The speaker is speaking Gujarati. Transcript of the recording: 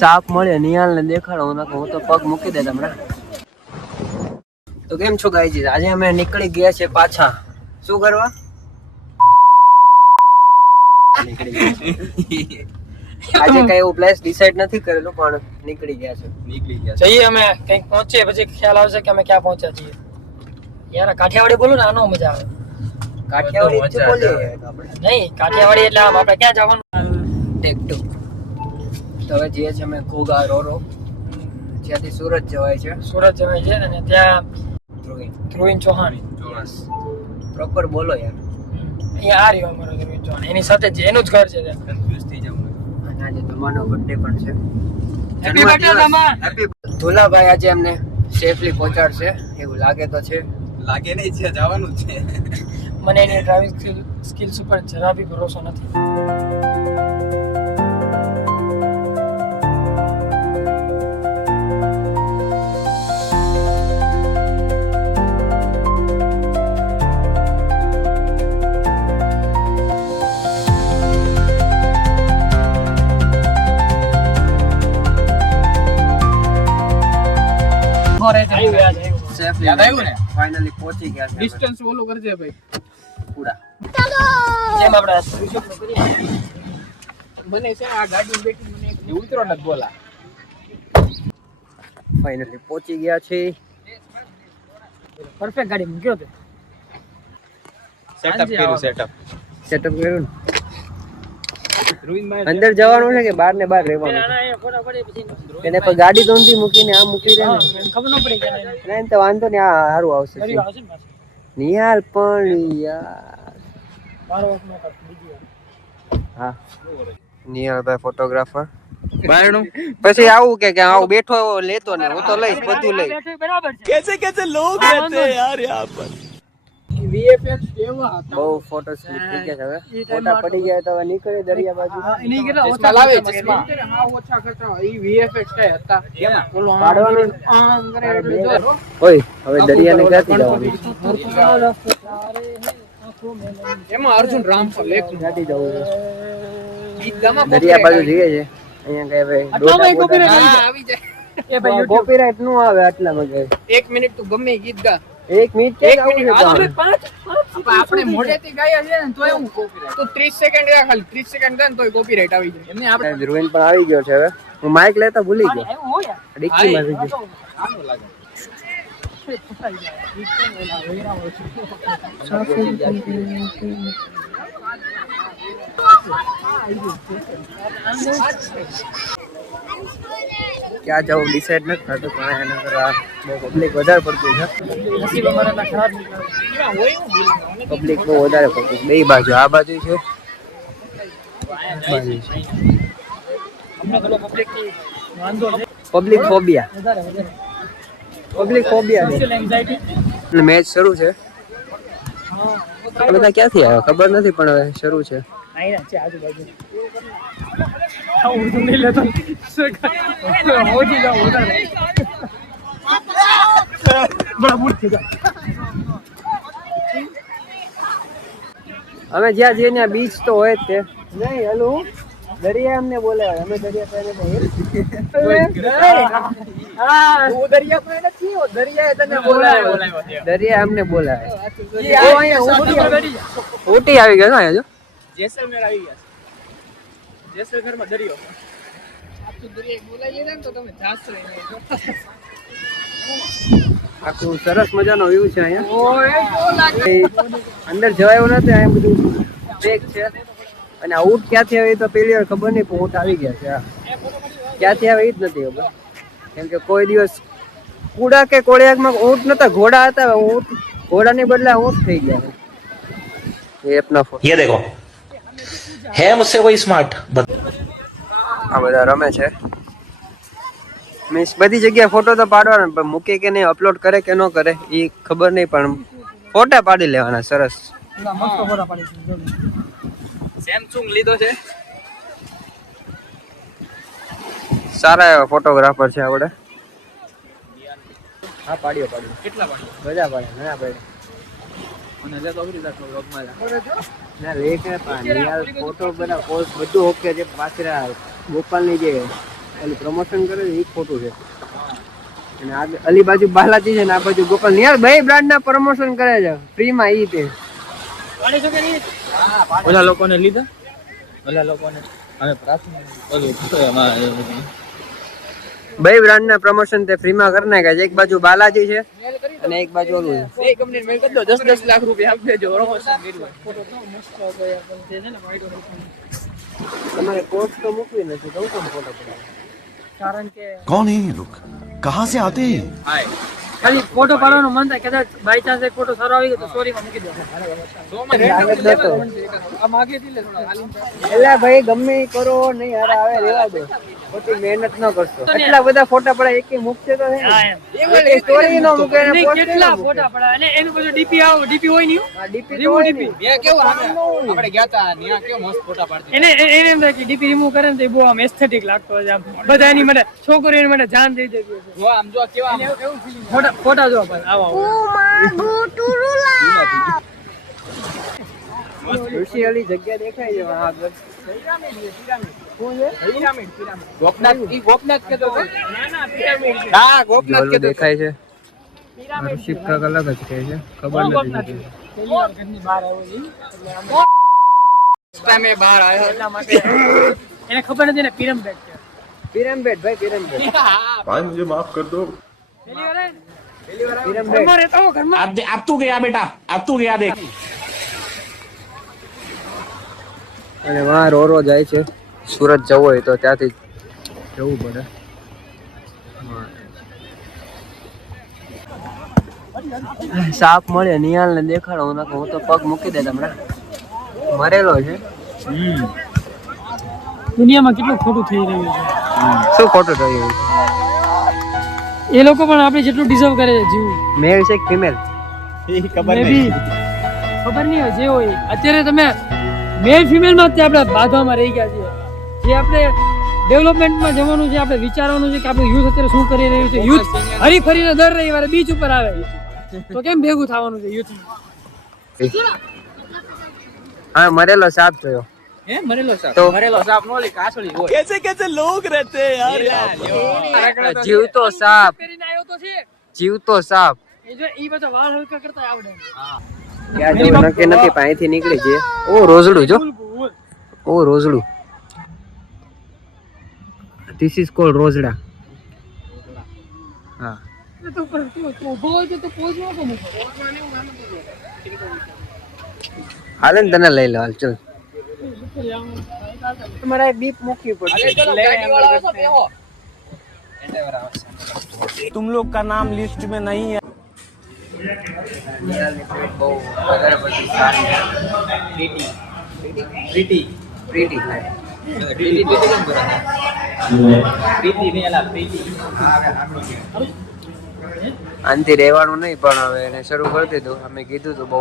સાપ મળે નિહાલ ને દેખાડો હું તો પગ મૂકી દે તમને. તો કેમ છો ગાઈઝ? આજે અમે નીકળી ગયા છે પાછા. શું કરવા? આજે કઈ એવું પ્લેસ ડિસાઈડ નથી કરેલું પણ નીકળી ગયા છે. જઈએ અમે કંઈક પહોંચીએ પછી ખ્યાલ આવશે કે અમે ક્યાં પહોંચ્યા છીએ. યાર કાઠિયાવાડી બોલું ને આનો મજા આવે. કાઠિયાવાડી જ બોલીએ આપણે. નહીં કાઠિયાવાડી એટલે આમ આપણે ક્યાં જવાનું? Take two. તો હવે જઈએ છીએ અમે ઘોઘા રોરો, જ્યાંથી સુરત જવાય છે. સુરત જવાય છે અને ત્યાં ધ્રુવીન ચૌહાણ પ્રોપર બોલો યાર. અહીંયા આ રહ્યો અમારો ધ્રુવીન ચૌહાણ, એની સાથે જ એનું જ ઘર છે ત્યાં. કન્ફ્યુઝ થઈ જાવ. અને આજે તમારો બર્થડે પણ છે. હેપી બર્થડે તમાર. ધુલાભાઈ આજે અમને સેફલી પહોંચાડશે એવું લાગે તો છે. લાગે નહીં છે, જવાનું છે. મને એની ડ્રાઇવિંગ સ્કિલ્સ ઉપર જરા બી ભરોસો નથી. યાદ આવ્યું ને? ફાઇનલી પહોંચી ગયા છે. ડિસ્ટન્સ ફોલો કરજે ભાઈ. પૂરા જેમ આપણે મને છે આ ગાડી બેઠી મને એક ઉતરો ન બોલા. ફાઇનલી પહોંચી ગયા છે. પરફેક્ટ ગાડી મૂક્યો તે. સેટઅપ કર્યું સેટઅપ કર્યું ને. ધ્રુવીનભાઈ અંદર જવાનું છે કે બહાર ને બહાર રહેવાનું? એને કોઈ ગાડી તો નથી મૂકીને આ મૂકી દે ને. ખબર ન પડી કે નહીં તો વાંધો ને, આ સારું આવશે. આવશે ને પાછું. નિહાલ પણ યાર. મારો વખત નો કરતો બીજી વાર. હા નિહાલભાઈ ફોટોગ્રાફર. બારણું પછી આવું કે આવું બેઠો લેતો ને હું તો લઈશ બધું લઈશ. બરાબર છે. कैसे लोग रहते हैं यार यहाँ पर. VFX કેવા હતા? બહુ ફોટો ક્લિક થઈ ગયા છે. હવે ફોટા પડી ગયા તો હવે નીકળે દરિયા બાજુ. એની કેટલા ચશ્મા લાવે ચશ્મા. હા ઓછા ખર્ચા. ઈ VFX કઈ હતા? બોલો પાડવાનું આમ કરે એટલે જો. ઓય હવે દરિયાને ક્યાંથી જવાનું? એમાં અર્જુન રામપાલ એક ક્યાંથી જવું છે? ગીતગામાં દરિયા બાજુ જઈએ છે. અહીંયા કઈ ભાઈ આવી જાય. એ ભાઈ કોપીરાઈટ નું આવે આટલામાં કઈ. 1 મિનિટ તું ગમે ઈ ગીત ગા. 1 મિનિટ કે આવું છે તો આપણે મોઢેથી ગાયા છે ને તોય હું કોપીરાઈટ. તો 30 સેકન્ડ ગયા ખાલી 30 સેકન્ડ ગા ને તોય કોપીરાઈટ આવી જાય. એમને આપણે ધ્રુવીન પણ આવી ગયો છે. હવે હું માઇક લેતા ભૂલી ગયો. એવું હોય ડિક્કી માં થઈ ગયો. આનો લાગે. ક્યાં જવું ડિસાઈડ નથી થતું પણ એના કરવા બહુ પબ્લિક વધારે પડતું છે. નસીબ અમારા ખરાબ નીકળ્યું. પબ્લિક બહુ વધારે પડતું બે બાજુ. આ બાજુ છે અમને પેલો પબ્લિક થી વાંધો છે. Public phobia. વધારે public phobia social anxiety. Match શરૂ છે. હા આ બધા ક્યાંથી આવ્યા ખબર નથી પણ હવે શરૂ છે. આયા છે આજુબાજુ. હું તો નહીં લેતો. મોજી જાવ વધારે. બડા મૂડ થઈ જાય. અમે જ્યાં જઈએ ત્યાં બીચ તો હોય જ તે. નહીં હેલો દરિયા અમને બોલાવે. અમે દરિયા પાસે હા ઓ દરિયા પર નથી ઓ દરિયાએ તને બોલાવ્યો. દરિયા અમને બોલાવે. અહીંયા ઊટી આવી ગયો અહીંયા જો. જેસલમેર આવી ગયા છે. જેસલમેરમાં દરિયો. આખું દરિયા બોલાવીએ ને તો તમે જાશો નહીં. આખું સરસ મજાનો વ્યૂ છે અહીંયા. ઓય તો લાગે. અંદર જવાયું નથી. અહીંયા બધું પેક છે. અને આ ઊંટ ક્યાંથી આવી તો પેલી વાર ખબર નહીં પણ ઊંટ આવી ગયા છે. ક્યાંથી આવે એ જ નથી ખબર. કેમ કે કોઈ દિવસ કુડા કે કોળિયાકમાં ઊંટ નતા, ઘોડા હતા. ઊંટ ઘોડાની બદલે ઊંટ થઈ ગયા. ये अपना फोटो ये देखो है मुझसे कोई स्मार्ट. આ બધા રમે છે. મીન્સ બધી જગ્યાએ ફોટો તો પાડવાના પણ મૂકે કે નહીં, અપલોડ કરે કે ન કરે એ ખબર નહીં પણ ફોટા પાડી લેવાના સરસ. મસ્ત ફોટા પાડી છે. સેમસંગ લીધો છે. સારા એવા ફોટોગ્રાફર છે આપણે. હા પાડ્યો કેટલા પાડ્યો? બધા પાડ્યા ના પાડ્યા. અને લે તો અવરી દાખલો વ્લોગમાં ના લેખ ને પાણી યાર ફોટો બધા પોસ્ટ બધું ઓકે છે. પાછળ ગોપાલની જે ઓલી પ્રમોશન કરે છે એ ખોટું છે. અને આ અલી બાજુ બાલાજી છે ને આ બાજુ ગોપાલ યાર બે બ્રાન્ડ ના પ્રમોશન કરે છે ફ્રીમાં ઈ તે. ઓલા લોકોને લીધા, ઓલા લોકોને અમે પ્રાર્થના ઓલું બે બ્રાન્ડ ના પ્રમોશન તે ફ્રીમાં કરી નાખ્યા છે. એક બાજુ બાલાજી છે અને એક બાજુ ઓલું છે. બે કંપની મેલ કરી દો, 10 લાખ રૂપિયા આપી દેજો. તમારે કોર્સ તો મૂકવી નથી તો કેમ ફોટો પડાવે? કારણ કે कौन है ये लोग, कहाँ से आते हैं? ખાલી ફોટો પાડવાનું મન થાય, કદાચ બાય ચાન્સ એક ફોટો સારો આવી ગયો તો સ્ટોરીમાં મૂકી દો. એટલે ભાઈ ગમે ઈ કરો નહીં હારે આવે રેવા દો, ખોટી મહેનત ન કરશો. એટલા બધા ફોટા પડાય એક મૂકશે તો છે હા, ને. એમ. એકે સ્ટોરી ન મૂકે ને નહીં, પોસ્ટ કેટલા ફોટા પડાય અને એનું બધું ડીપી હોય નહીં. આ ડીપી Remove તો DP. મેં કેવું આપણે ગયા તા ત્યાં કેવો મસ્ત ફોટા પાડતી. એને એમ થાય કે ડીપી રિમૂવ કરે ને તો એ બહુ આમ એસ્થેટિક લાગતો હોય આમ. બધા એની માટે છોકરીઓ એની માટે જાન દઈ દેતી હોય. જો આમ જો કેવા આમ ફોટા જો ભાઈ આવા ઋષિ વાળી જગ્યા દેખાય છે વહાં આગળ. શું છે? ગોપનાથ, ઈ ગોપનાથ કેતો હતો. હા, ગોપનાથ જોલું કેતો હતો. દેખાય છે. આ ઋષિ કાંઈક અલગ જ કહે છે, ખબર નથી. પહેલી વાર ઘરની બહાર આવ્યો છે. એટલે આમ ટાઈમે બહાર આવ્યો. એટલા માટે એને ખબર નથી ને પિરમબેટ છે. પિરમબેટ ભાઈ પિરમબેટ. भाई मुझे माफ कर दो. પહેલી વાર આવ્યો ને? પિરમબેટ. ઘરમાં રહેતા હો, ઘરમાં. अब तू गया बेटा, अब तू गया देख. અને વહાં રોરો જાય છે. સુરત જવું હોય તો ત્યાંથી જવું પડે. સાપ મળે નિહાલ ને દેખાડો, હું તો પગ મૂકી દે તમને. મરેલો છે. દુનિયામાં કેટલું ખોટું થઈ રહ્યું છે. શું ખોટું થયું? એ લોકો પણ આપણે જેટલું ડિઝર્વ કરે છે જીવવું. મેલ છે કે ફિમેલ? Maybe. ખબર નહીં હોય જે હોય. અત્યારે તમે મેલ ફિમેલ માં જ આપણે બાંધવામાં રહી ગયા છીએ. જે આપણે ડેવલપમેન્ટમાં જવાનું છે, આપણે વિચારવાનું છે કે આપણું યુથ અત્યારે શું કરી રહ્યું છે. યુથ હરી ફરીને દર રવિવારે બીચ ઉપર આવે તો કેમ ભેગું થવાનું છે યુથ? હા, મરેલો સાપ થયો. હે મરેલો સાપ. તો? મરેલો સાપ નો લે કાસળી હોય. જીવતો સાપ, પહેરીને આવ્યો તો છે. જીવતો સાપ. એ જો ઈ બધા વાળ હલકા કરતા આવડે. ત્યાં જેવું નક્કી નથી પણ અહીંથી નીકળી જઈએ. ઓ રોઝડું જો, ઓ રોઝડું. ધીસ ઇઝ કોલ્ડ રોઝડા. હા, તું ઊભો હોય તો પોઝ નો કેમ મૂકો? હાલે ને તને લઈ લો. હાલ ચલ, તમારે બીપ મૂકવી પડશે. ગાડી વાળો આવશો બેહો. तुम लोग का नाम लिस्ट में नहीं है. બહુ વધારે પડતી સારી છે. પ્રીતિ પ્રીતિ પ્રીતિ કેમ કરે? પ્રીતિ ને એલા પ્રીતિ. આનથી રહેવાનું નહીં પણ હવે એને શરૂ કરી દીધું. અમે કીધું તો બહુ